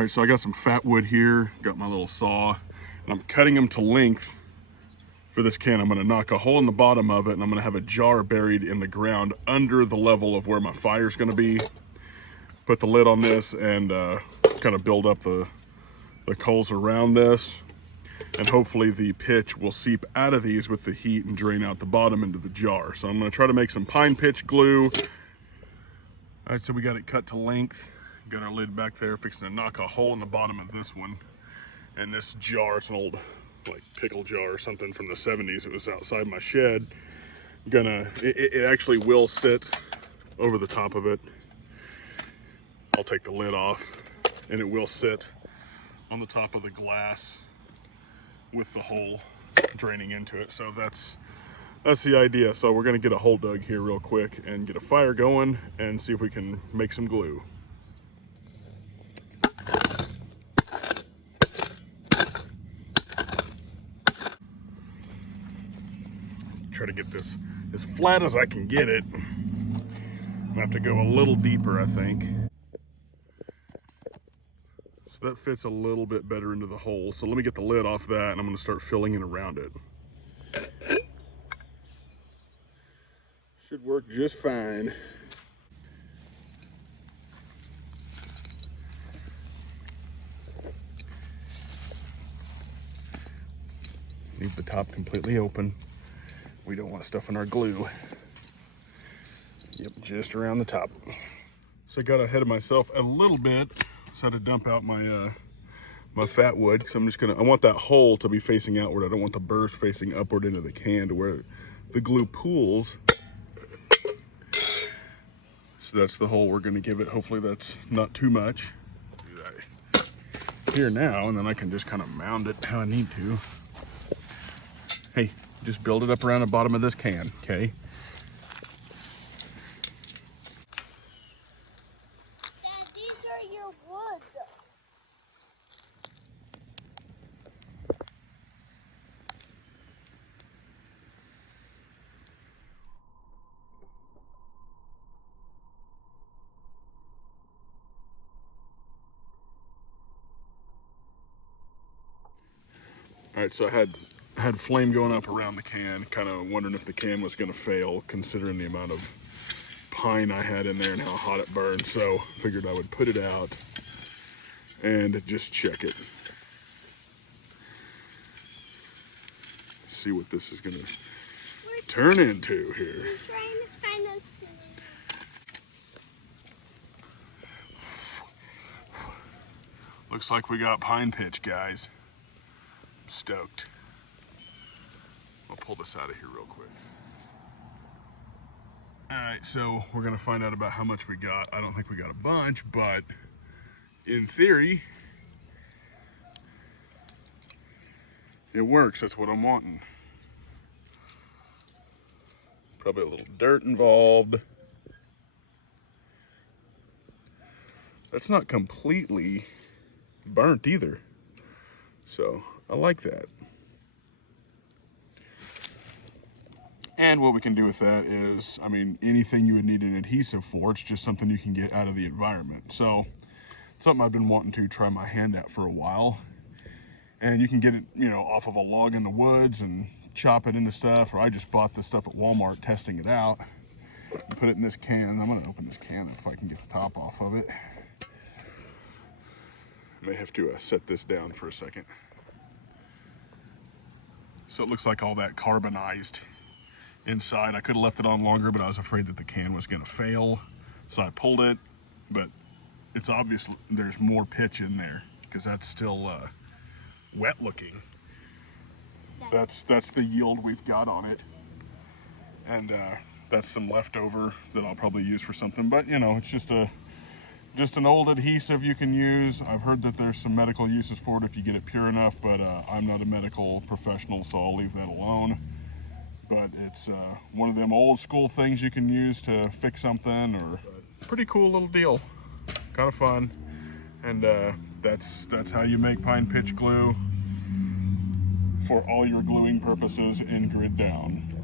All right, so I got some fat wood here, got my little saw, and I'm cutting them to length for this can. I'm gonna knock a hole in the bottom of it, and I'm gonna have a jar buried in the ground under the level of where my fire's gonna be. Put the lid on this and kind of build up the coals around this. And hopefully the pitch will seep out of these with the heat and drain out the bottom into the jar. So I'm gonna try to make some pine pitch glue. All right, so we got it cut to length. Got our lid back there, fixing to knock a hole in the bottom of this one. And this jar, it's an old like pickle jar or something from the 70s. It was outside my shed. It actually will sit over the top of it. I'll take the lid off and it will sit on the top of the glass with the hole draining into it. So that's the idea. So we're gonna get a hole dug here real quick and get a fire going and see if we can make some glue. Try to get this as flat as I can get it. I'm gonna have to go a little deeper, I think. So that fits a little bit better into the hole. So let me get the lid off that and I'm gonna start filling in around it. Should work just fine. Leave the top completely open. We don't want stuff in our glue. Yep, just around the top. So I got ahead of myself a little bit. Just had to dump out my my fat wood because I want that hole to be facing outward. I don't want the burrs facing upward into the can to where the glue pools. So that's the hole we're gonna give it. Hopefully that's not too much. Do that here now, and then I can just kind of mound it how I need to. Hey, just build it up around the bottom of this can, okay? Dad, these are your wood. All right, so I had flame going up around the can, kind of wondering if the can was gonna fail considering the amount of pine I had in there and how hot it burned. So figured I would put it out and just check it. See what this is gonna turn into here. I'm trying to find us. Looks like we got pine pitch, guys. I'm stoked. I'll pull this out of here real quick. All right, so we're gonna find out about how much we got. I don't think we got a bunch, but in theory, it works. That's what I'm wanting. Probably a little dirt involved. That's not completely burnt either. So I like that. And what we can do with that is, I mean, anything you would need an adhesive for, it's just something you can get out of the environment. So it's something I've been wanting to try my hand at for a while. And you can get it, you know, off of a log in the woods and chop it into stuff, or I just bought this stuff at Walmart testing it out. And put it in this can. I'm gonna open this can if I can get the top off of it. I may have to set this down for a second. So it looks like all that carbonized inside. I could have left it on longer, but I was afraid that the can was gonna fail. So I pulled it, but it's obvious there's more pitch in there because that's still wet looking. That's the yield we've got on it. And that's some leftover that I'll probably use for something, but you know, it's just an old adhesive you can use. I've heard that there's some medical uses for it if you get it pure enough, but I'm not a medical professional, so I'll leave that alone. But it's one of them old school things you can use to fix something, or pretty cool little deal. Kind of fun. And that's how you make pine pitch glue for all your gluing purposes in Grid Down.